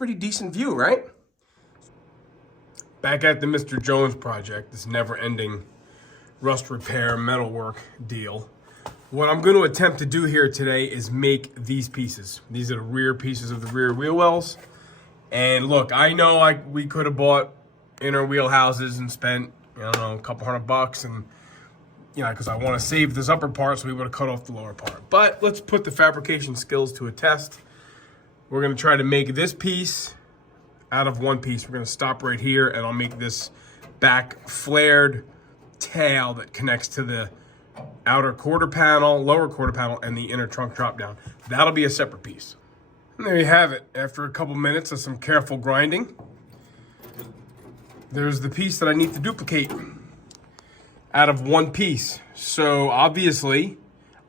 pretty decent view, right? Back at the Mr.Jones project, this never-ending rust repair metalwork deal. What I'm going to attempt to do here today is make these pieces. These are the rear pieces of the rear wheel wells. And look, I know we could have bought inner wheelhouses and spent, I don't know, a couple $100 and, you know, because I want to save this upper part, so we would have cut off the lower part. But let's put the fabrication skills to a test. We're going to try to make this piece out of one piece. We're going to stop right here, and I'll make this back flared tail that connects to the outer quarter panel, lower quarter panel, and the inner trunk drop down. That'll be a separate piece. And there you have it. After a couple minutes of some careful grinding, there's the piece that I need to duplicate out of one piece. So obviously,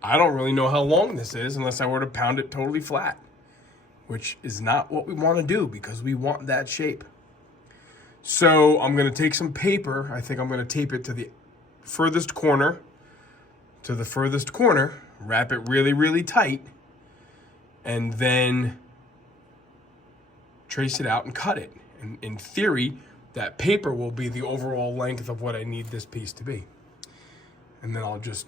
I don't really know how long this is unless I were to pound it totally flat, which is not what we want to do because we want that shape. So I'm going to take some paper. I think I'm going to tape it to the furthest corner, wrap it really, really tight, and then trace it out and cut it. And in theory, that paper will be the overall length of what I need this piece to be. And then I'll just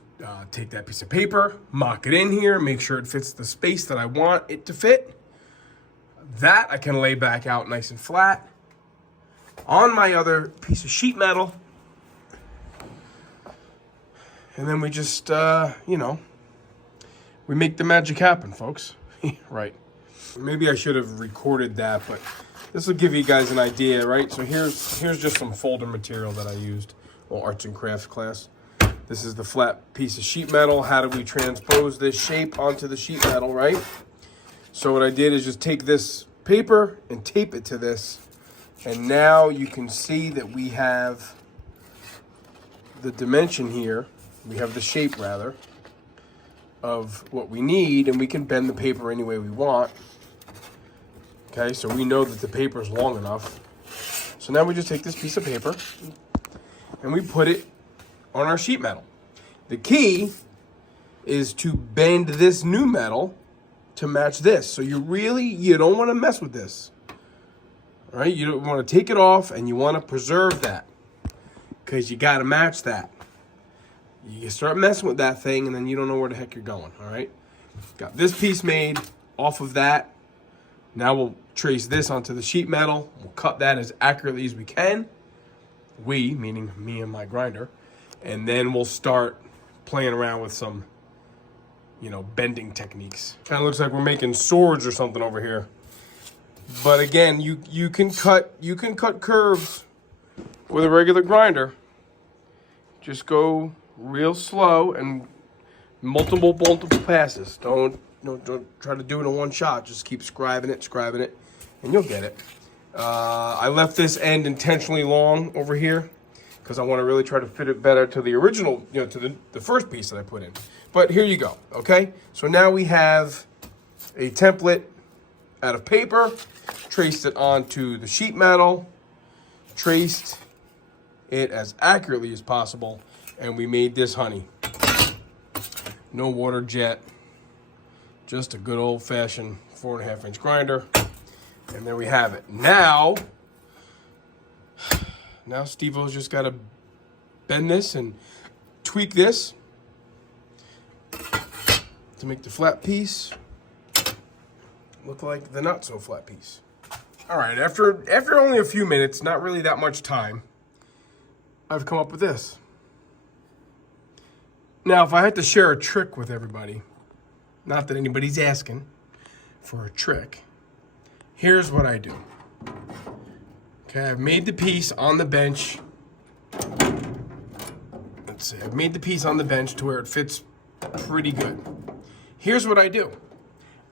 take that piece of paper, mock it in here, make sure it fits the space that I want it to fit. That I can lay back out nice and flat on my other piece of sheet metal. And then we just, you know, we make the magic happen, folks. Right. Maybe I should have recorded that, but this will give you guys an idea, right? So here's just some folder material that I used, well, arts and crafts class. This is the flat piece of sheet metal. How do we transpose this shape onto the sheet metal, right? So what I did is just take this paper and tape it to this. And now you can see that we have the dimension here. We have the shape, rather, of what we need. And we can bend the paper any way we want. Okay, so we know that the paper is long enough. So now we just take this piece of paper and we put it on our sheet metal. The key is to bend this new metal to match this. So you don't want to mess with this. All right, you don't want to take it off, and you want to preserve that because you got to match that. You start messing with that thing, and then you don't know where the heck you're going. All right, got this piece made off of that. Now we'll trace this onto the sheet metal. We'll cut that as accurately as we can. We, meaning me and my grinder. And then we'll start playing around with some, you know, bending techniques. Kind of looks like we're making swords or something over here. But again, you can cut curves with a regular grinder. Just go real slow and multiple passes. Don't try to do it in one shot. Just keep scribing it, and you'll get it. I left this end intentionally long over here because I want to really try to fit it better to the original, you know, to the first piece that I put in. But here you go, okay? So now we have a template out of paper, traced it onto the sheet metal, traced it as accurately as possible, and we made this honey. No water jet, just a good old-fashioned 4.5-inch grinder, and there we have it. Now Steve-O's just got to bend this and tweak this to make the flat piece look like the not so flat piece. All right, after only a few minutes, not really that much time, I've come up with this. Now, if I had to share a trick with everybody, not that anybody's asking for a trick, here's what I do. Okay, I've made the piece on the bench. Let's see, I've made the piece on the bench to where it fits pretty good. Here's what I do.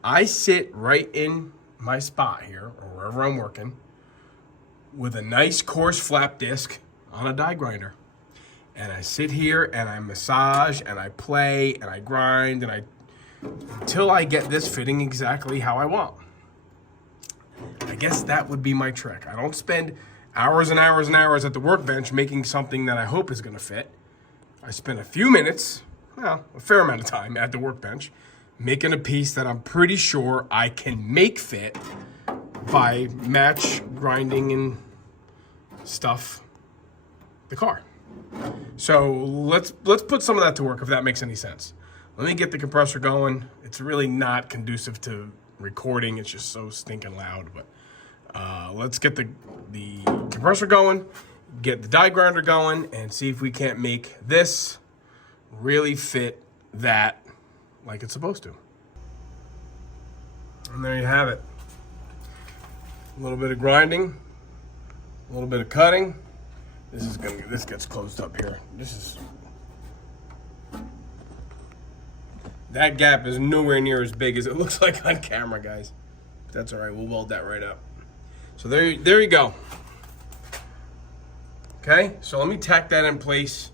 I sit right in my spot here, or wherever I'm working, with a nice coarse flap disc on a die grinder. And I sit here and I massage and I play and I grind and until I get this fitting exactly how I want. I guess that would be my trick. I don't spend hours and hours and hours at the workbench making something that I hope is going to fit. I spend a few minutes, well, a fair amount of time at the workbench, making a piece that I'm pretty sure I can make fit by match grinding and stuff the car. So let's put some of that to work, if that makes any sense. Let me get the compressor going. It's really not conducive to recording. It's just so stinking loud. But let's get the compressor going, get the die grinder going, and see if we can't make this really fit that like it's supposed to. And there you have it. A little bit of grinding, a little bit of cutting. This gets closed up here. That gap is nowhere near as big as it looks like on camera, guys. That's all right, we'll weld that right up. So there you go. Okay, so let me tack that in place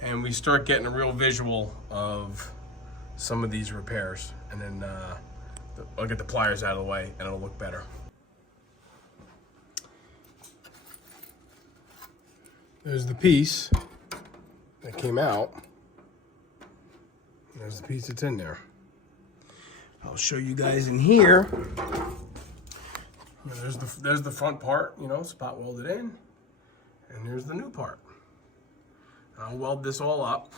and we start getting a real visual of some of these repairs. And then I'll get the pliers out of the way and it'll look better. There's the piece that came out. There's the piece that's in there. I'll show you guys in here. There's the front part, you know, spot welded in. And here's the new part. I'll weld this all up.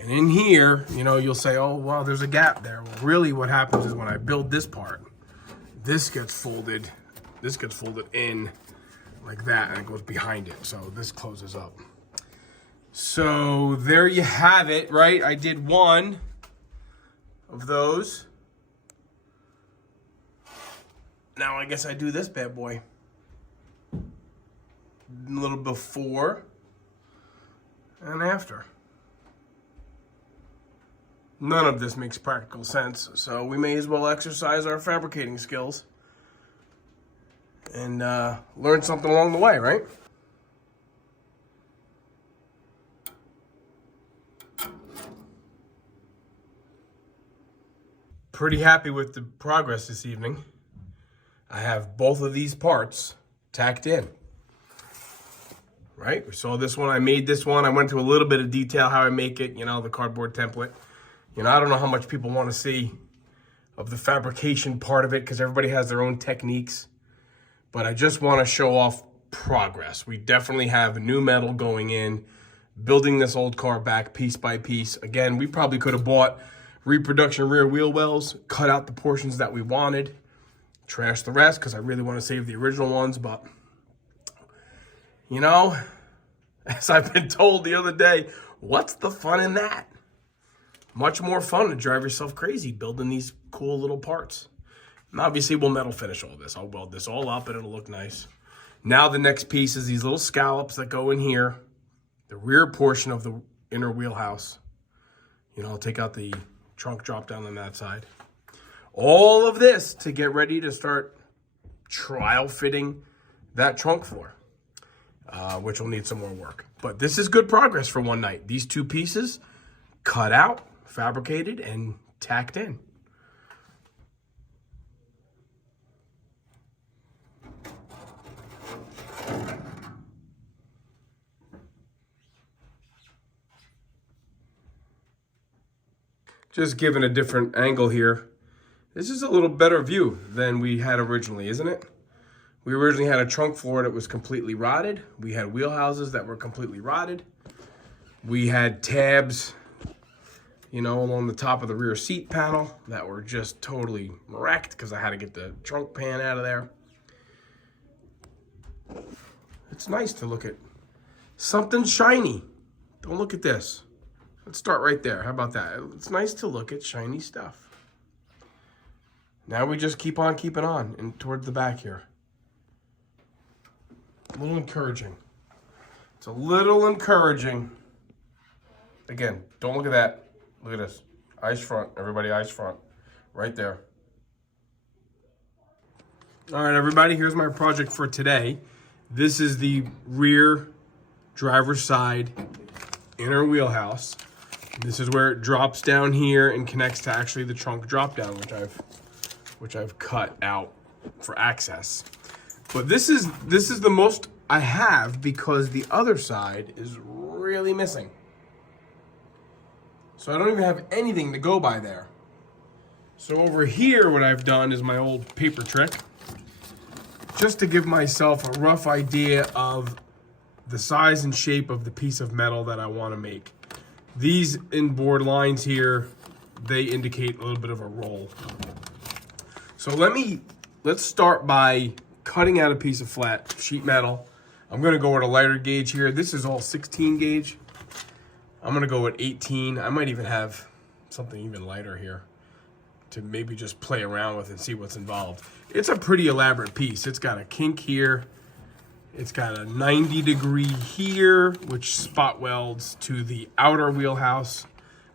And in here, you know, you'll say, oh, well, there's a gap there. Well, really what happens is when I build this part, this gets folded in like that, and it goes behind it. So this closes up. So there you have it, right? I did one of those. Now I guess I do this bad boy. A little before and after. None of this makes practical sense, so we may as well exercise our fabricating skills and learn something along the way, right? Pretty happy with the progress this evening. I have both of these parts tacked in. Right, we saw this one, I made this one. I went into a little bit of detail how I make it, you know, the cardboard template. You know, I don't know how much people want to see of the fabrication part of it because everybody has their own techniques. But I just want to show off progress. We definitely have new metal going in, building this old car back piece by piece. Again, we probably could have bought reproduction rear wheel wells, cut out the portions that we wanted, trash the rest because I really want to save the original ones. But, you know, as I've been told the other day, what's the fun in that? Much more fun to drive yourself crazy building these cool little parts. And obviously we'll metal finish all this. I'll weld this all up and it'll look nice. Now the next piece is these little scallops that go in here, the rear portion of the inner wheelhouse. You know, I'll take out the trunk drop down on that side. All of this to get ready to start trial fitting that trunk floor, which will need some more work. But this is good progress for one night. These two pieces cut out, fabricated, and tacked in. Just giving a different angle here. This is a little better view than we had originally, isn't it? We originally had a trunk floor that was completely rotted. We had wheelhouses that were completely rotted. We had tabs, you know, along the top of the rear seat panel that were just totally wrecked because I had to get the trunk pan out of there. It's nice to look at something shiny. Don't look at this. Let's start right there. How about that? It's nice to look at shiny stuff. Now we just keep on keeping on and towards the back here. A little encouraging. It's a little encouraging. Again, don't look at that. Look at this. Eyes front. Everybody, eyes front. Right there. All right, everybody. Here's my project for today. This is the rear driver's side inner wheelhouse. This is where it drops down here and connects to actually the trunk drop down, which I've cut out for access. But this is the most I have because the other side is really missing. So I don't even have anything to go by there. So over here, what I've done is my old paper trick. just to give myself a rough idea of the size and shape of the piece of metal that I want to make. These inboard lines here, they indicate a little bit of a roll. So let's start by cutting out a piece of flat sheet metal. I'm gonna go with a lighter gauge here. This is all 16 gauge. I'm gonna go with 18. I might even have something even lighter here to maybe just play around with and see what's involved. It's a pretty elaborate piece. It's got a kink here. It's got a 90-degree here, which spot welds to the outer wheelhouse.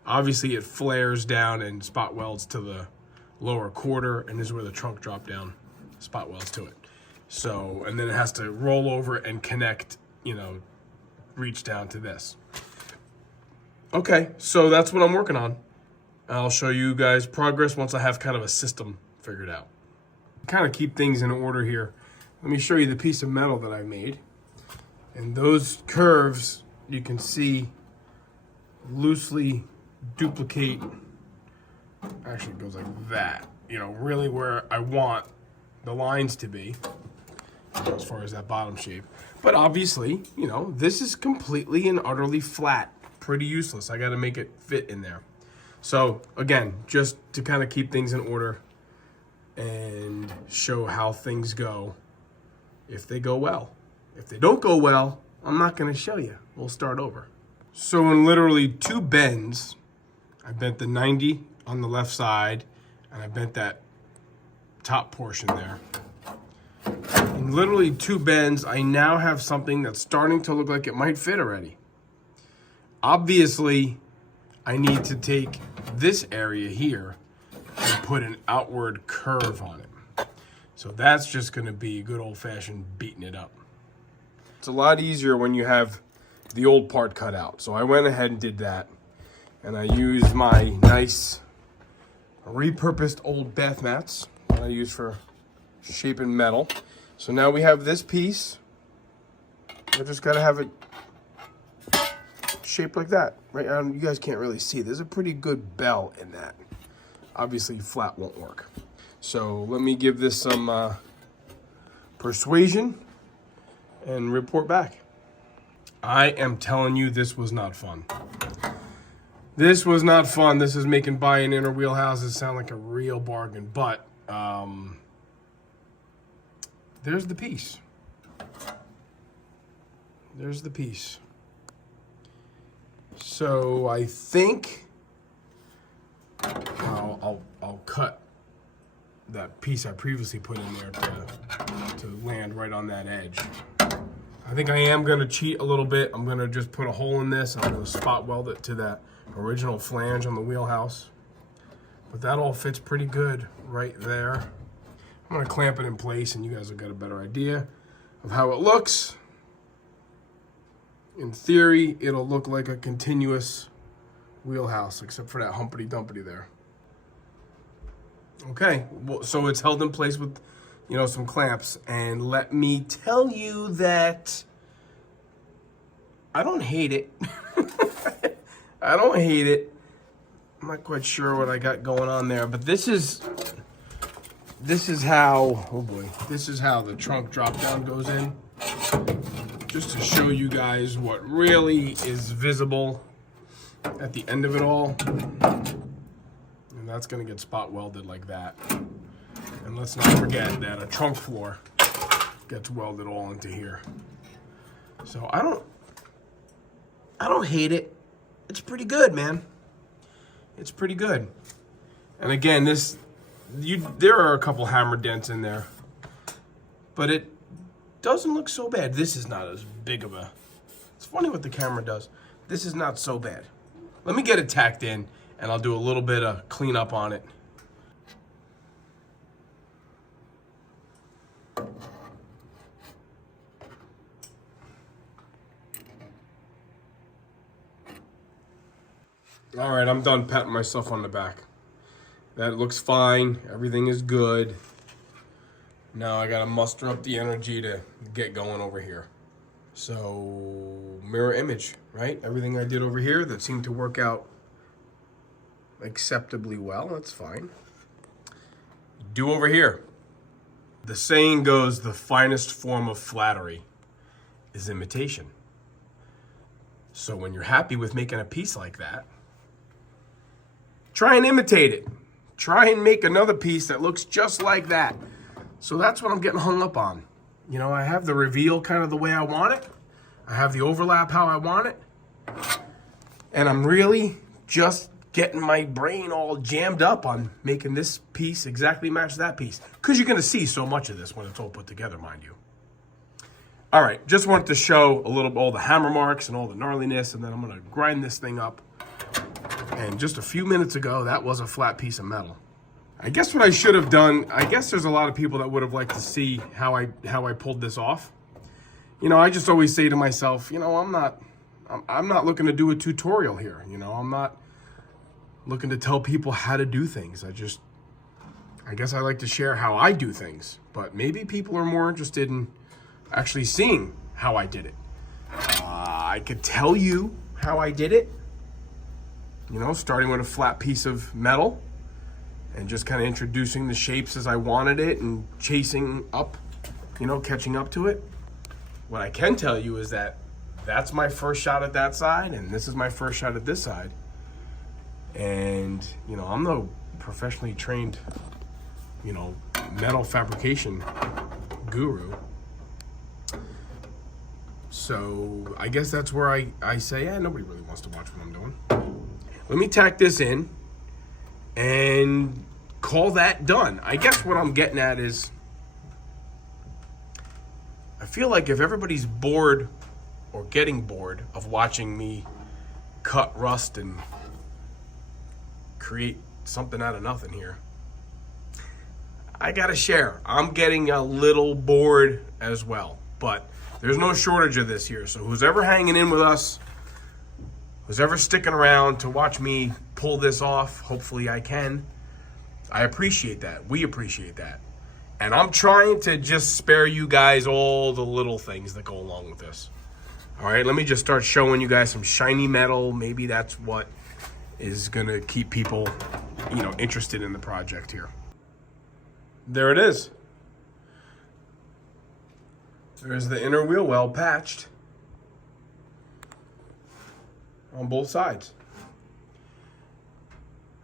Obviously, it flares down and spot welds to the lower quarter, and this is where the trunk drop down spot welds to it. So, and then it has to roll over and connect, you know, reach down to this. Okay, so that's what I'm working on. I'll show you guys progress once I have kind of a system figured out. Kind of keep things in order here. Let me show you the piece of metal that I made. And those curves, you can see, loosely duplicate. Actually, it goes like that. You know, really where I want the lines to be, as far as that bottom shape. But obviously, you know, this is completely and utterly flat. Pretty useless. I got to make it fit in there. So again, just to kind of keep things in order and show how things go. If they go well. If they don't go well, I'm not going to show you. We'll start over. So in literally 2 bends, I bent the 90 on the left side, and I bent that top portion there. In literally 2 bends, I now have something that's starting to look like it might fit already. Obviously, I need to take this area here and put an outward curve on it. So that's just gonna be good old-fashioned beating it up. It's a lot easier when you have the old part cut out. So I went ahead and did that. And I used my nice repurposed old bath mats that I use for shaping metal. So now we have this piece. I just gotta have it shaped like that, right? You guys can't really see. There's a pretty good bell in that. Obviously, flat won't work. So let me give this some persuasion and report back. I am telling you, this was not fun. This was not fun. This is making buying inner wheelhouses sound like a real bargain, but there's the piece. There's the piece. So I think I'll cut that piece I previously put in there to land right on that edge. I think I am gonna cheat a little bit. I'm gonna just put a hole in this. I'm gonna spot weld it to that original flange on the wheelhouse. But that all fits pretty good right there. I'm gonna clamp it in place and you guys will get a better idea of how it looks. In theory, it'll look like a continuous wheelhouse, except for that humpity dumpity there. Okay, well, so it's held in place with, you know, some clamps. And let me tell you that I don't hate it. I don't hate it. I'm not quite sure what I got going on there, but this is how, oh boy, this is how the trunk drop down goes in. Just to show you guys what really is visible at the end of it all. And that's gonna get spot welded like that. And let's not forget that a trunk floor gets welded all into here. So I don't hate it. It's pretty good, man. It's pretty good. And again, there are a couple hammer dents in there, but it doesn't look so bad. This is not as big of a, it's funny what the camera does. This is not so bad. Let me get it tacked in and I'll do a little bit of cleanup on it. All right, I'm done patting myself on the back. That looks fine. Everything is good. Now I gotta muster up the energy to get going over here. So mirror image, right? Everything I did over here that seemed to work out acceptably well, that's fine. Do over here. The saying goes, the finest form of flattery is imitation. So when you're happy with making a piece like that, try and imitate it. Try and make another piece that looks just like that. So that's what I'm getting hung up on. You know, I have the reveal kind of the way I want it. I have the overlap how I want it. And I'm really just getting my brain all jammed up on making this piece exactly match that piece. Because you're going to see so much of this when it's all put together, mind you. All right, just wanted to show a little all the hammer marks and all the gnarliness, and then I'm going to grind this thing up. And just a few minutes ago, that was a flat piece of metal. I guess what I should have done, I guess there's a lot of people that would have liked to see how I pulled this off. You know, I just always say to myself, you know, I'm not looking to do a tutorial here. You know, I'm not looking to tell people how to do things. I guess I like to share how I do things, but maybe people are more interested in actually seeing how I did it. I could tell you how I did it, you know, starting with a flat piece of metal and just kind of introducing the shapes as I wanted it and chasing up, you know, catching up to it. What I can tell you is that that's my first shot at that side and this is my first shot at this side. And, you know, I'm no professionally trained, you know, metal fabrication guru. So I guess that's where I say, yeah, nobody really wants to watch what I'm doing. Let me tack this in and call that done. I guess what I'm getting at is, I feel like if everybody's bored or getting bored of watching me cut rust and create something out of nothing here, I gotta share. I'm getting a little bored as well, but there's no shortage of this here. So who's ever hanging in with us, who's ever sticking around to watch me pull this off, hopefully I can, I appreciate that. We appreciate that. And I'm trying to just spare you guys all the little things that go along with this. All right, let me just start showing you guys some shiny metal. Maybe that's what is gonna keep people, you know, interested in the project here. There it is. There's the inner wheel well patched on both sides.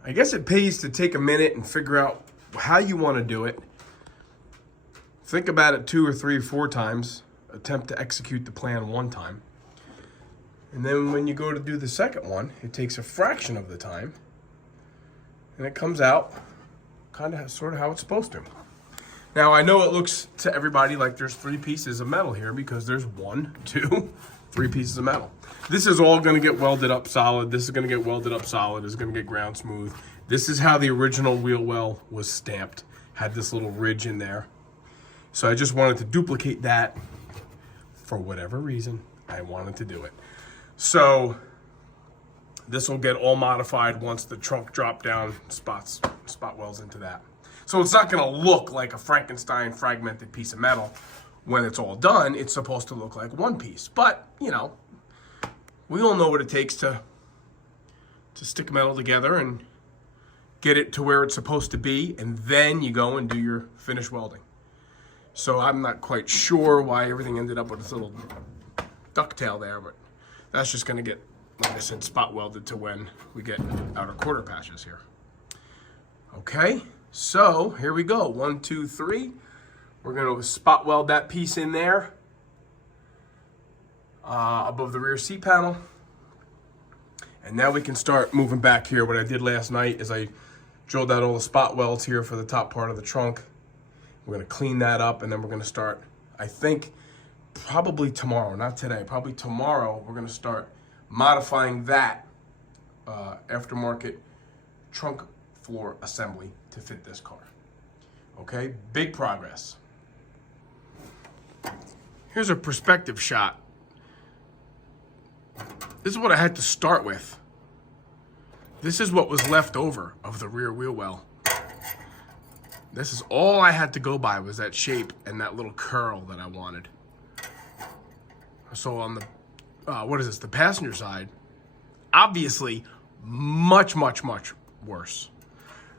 I guess it pays to take a minute and figure out how you want to do it. Think about it 2 or 3 or 4 times. Attempt to execute the plan one time. And then when you go to do the second one, it takes a fraction of the time. And it comes out kind of sort of how it's supposed to. Now, I know it looks to everybody like there's 3 pieces of metal here because there's 1, 2, 3 pieces of metal. This is all going to get welded up solid. This is going to get welded up solid. This is going to get ground smooth. This is how the original wheel well was stamped. Had this little ridge in there. So I just wanted to duplicate that for whatever reason. I wanted to do it. So this will get all modified once the trunk drop down spot welds into that. So it's not going to look like a Frankenstein fragmented piece of metal. When it's all done, it's supposed to look like one piece. But, you know, we all know what it takes to stick metal together and get it to where it's supposed to be, and then you go and do your finish welding. So I'm not quite sure why everything ended up with this little ducktail there, but that's just going to get, like I said, spot welded to when we get outer quarter patches here. Okay. So here we go, 1, 2, 3. We're gonna spot weld that piece in there above the rear seat panel. And now we can start moving back here. What I did last night is I drilled out all the spot welds here for the top part of the trunk. We're gonna clean that up and then we're gonna start, I think, probably tomorrow, not today, probably tomorrow, we're gonna start modifying that aftermarket trunk floor assembly to fit this car. Okay, big progress. Here's a perspective shot. This is what I had to start with. This is what was left over of the rear wheel well. This is all I had to go by, was that shape and that little curl that I wanted. So on the, what is this, the passenger side, obviously much, much, much worse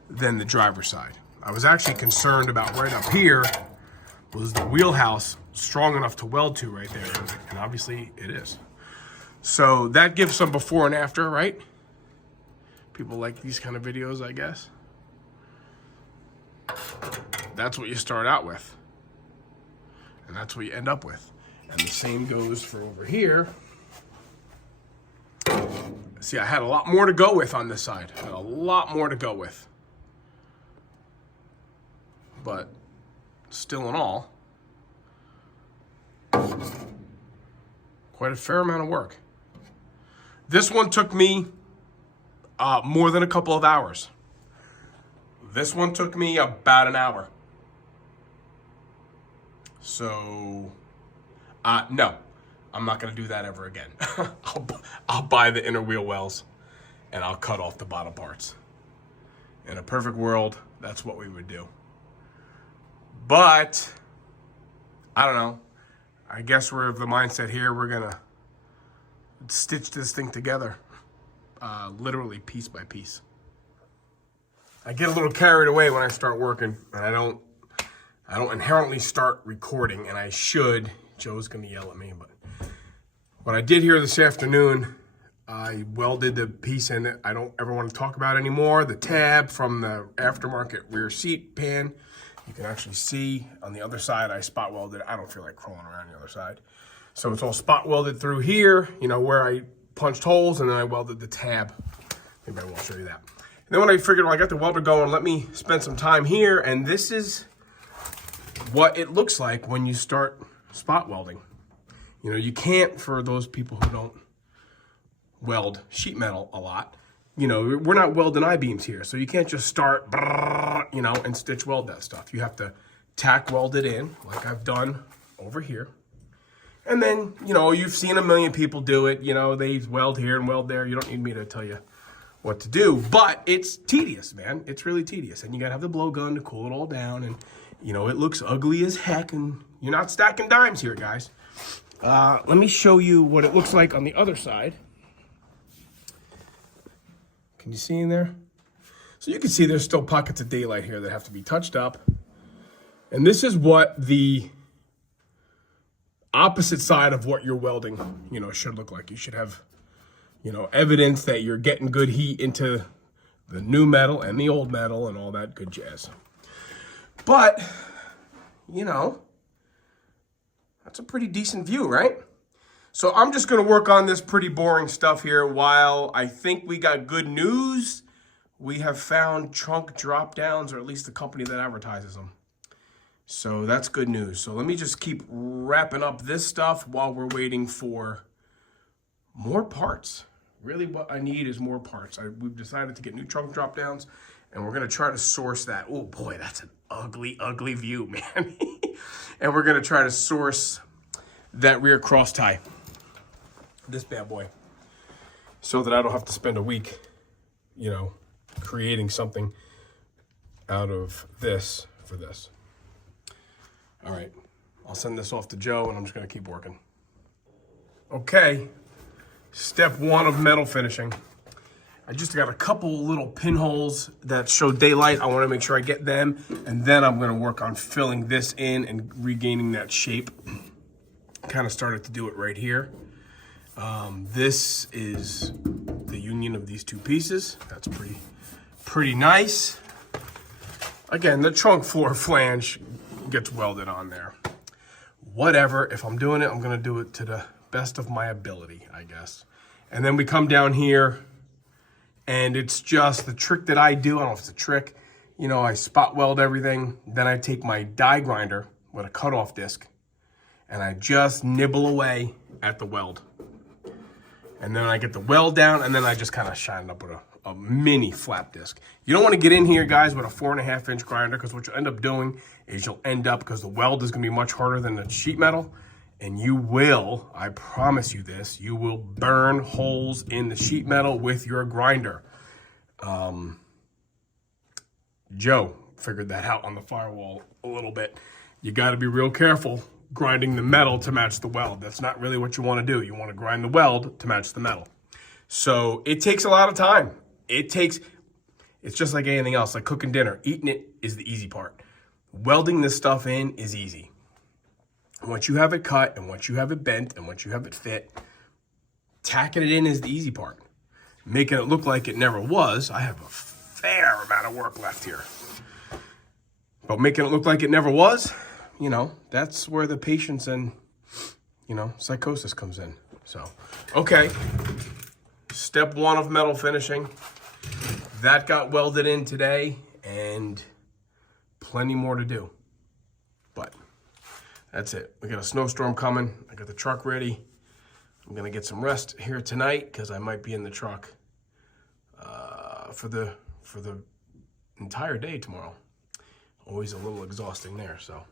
than the driver's side. I was actually concerned about right up here was the wheelhouse strong enough to weld to right there? And obviously it is. So that gives some before and after, right? People like these kind of videos, I guess. That's what you start out with. And that's what you end up with. And the same goes for over here. See, I had a lot more to go with on this side. I had a lot more to go with. But still in all, quite a fair amount of work. This one took me more than a couple of hours. This one took me about an hour. So, no, I'm not gonna do that ever again. I'll buy the inner wheel wells and I'll cut off the bottom parts. In a perfect world, that's what we would do. But, I don't know. I guess we're of the mindset here, we're gonna stitch this thing together, literally piece by piece. I get a little carried away when I start working, and I don't inherently start recording, and I should. Joe's gonna yell at me, but what I did here this afternoon, I welded the piece in it I don't ever want to talk about anymore, the tab from the aftermarket rear seat pan. You can actually see on the other side, I spot welded. I don't feel like crawling around the other side. So it's all spot welded through here, you know, where I punched holes, and then I welded the tab. Maybe I won't show you that. And then when I figured, well, I got the welder going, let me spend some time here, and this is what it looks like when you start spot welding. You know, you can't, for those people who don't weld sheet metal a lot, you know, we're not welding I-beams here, so you can't just start, you know, and stitch weld that stuff. You have to tack weld it in, like I've done over here. And then, you know, you've seen a million people do it. You know, they weld here and weld there. You don't need me to tell you what to do, but it's tedious, man. It's really tedious. And you gotta have the blowgun to cool it all down. And, you know, it looks ugly as heck, and you're not stacking dimes here, guys. Let me show you what it looks like on the other side. Can you see in there? So you can see there's still pockets of daylight here that have to be touched up. And this is what the opposite side of what you're welding, you know, should look like. You should have, you know, evidence that you're getting good heat into the new metal and the old metal and all that good jazz. But, you know, that's a pretty decent view, right? So I'm just going to work on this pretty boring stuff here while I think we got good news. We have found trunk drop downs, or at least the company that advertises them. So that's good news. So let me just keep wrapping up this stuff while we're waiting for more parts. Really what I need is more parts. We've decided to get new trunk drop downs, and we're going to try to source that. Oh boy, that's an ugly, ugly view, man. And we're going to try to source that rear cross tie, this bad boy, so that I don't have to spend a week, you know, creating something out of this for this. All right, I'll send this off to Joe, and I'm just gonna keep working. Okay, step one of metal finishing. I just got a couple little pinholes that show daylight. I wanna make sure I get them, and then I'm gonna work on filling this in and regaining that shape. Kind of started to do it right here. This is the union of these two pieces. That's pretty nice. Again, the trunk floor flange gets welded on there. Whatever, if I'm doing it, I'm gonna do it to the best of my ability, I guess. And then we come down here, and it's just the trick that I do. I don't know if it's a trick. You know, I spot weld everything. Then I take my die grinder with a cutoff disc, and I just nibble away at the weld. And then I get the weld down, and then I just kind of shine it up with a mini flap disc. You don't want to get in here, guys, with a 4.5 inch grinder, because what you'll end up doing is you'll end up, because the weld is going to be much harder than the sheet metal, and you will, I promise you this, you will burn holes in the sheet metal with your grinder. Joe figured that out on the firewall a little bit. You got to be real careful grinding the metal to match the weld. That's not really what you want to do. You want to grind the weld to match the metal. So it takes a lot of time. It's just like anything else, like cooking dinner. Eating it is the easy part. Welding this stuff in is easy. Once you have it cut and once you have it bent and once you have it fit, tacking it in is the easy part. Making it look like it never was, I have a fair amount of work left here. But making it look like it never was, you know, that's where the patience and, you know, psychosis comes in. So, okay. Step one of metal finishing. That got welded in today and plenty more to do. But that's it. We got a snowstorm coming. I got the truck ready. I'm gonna get some rest here tonight because I might be in the truck for the entire day tomorrow. Always a little exhausting there, so.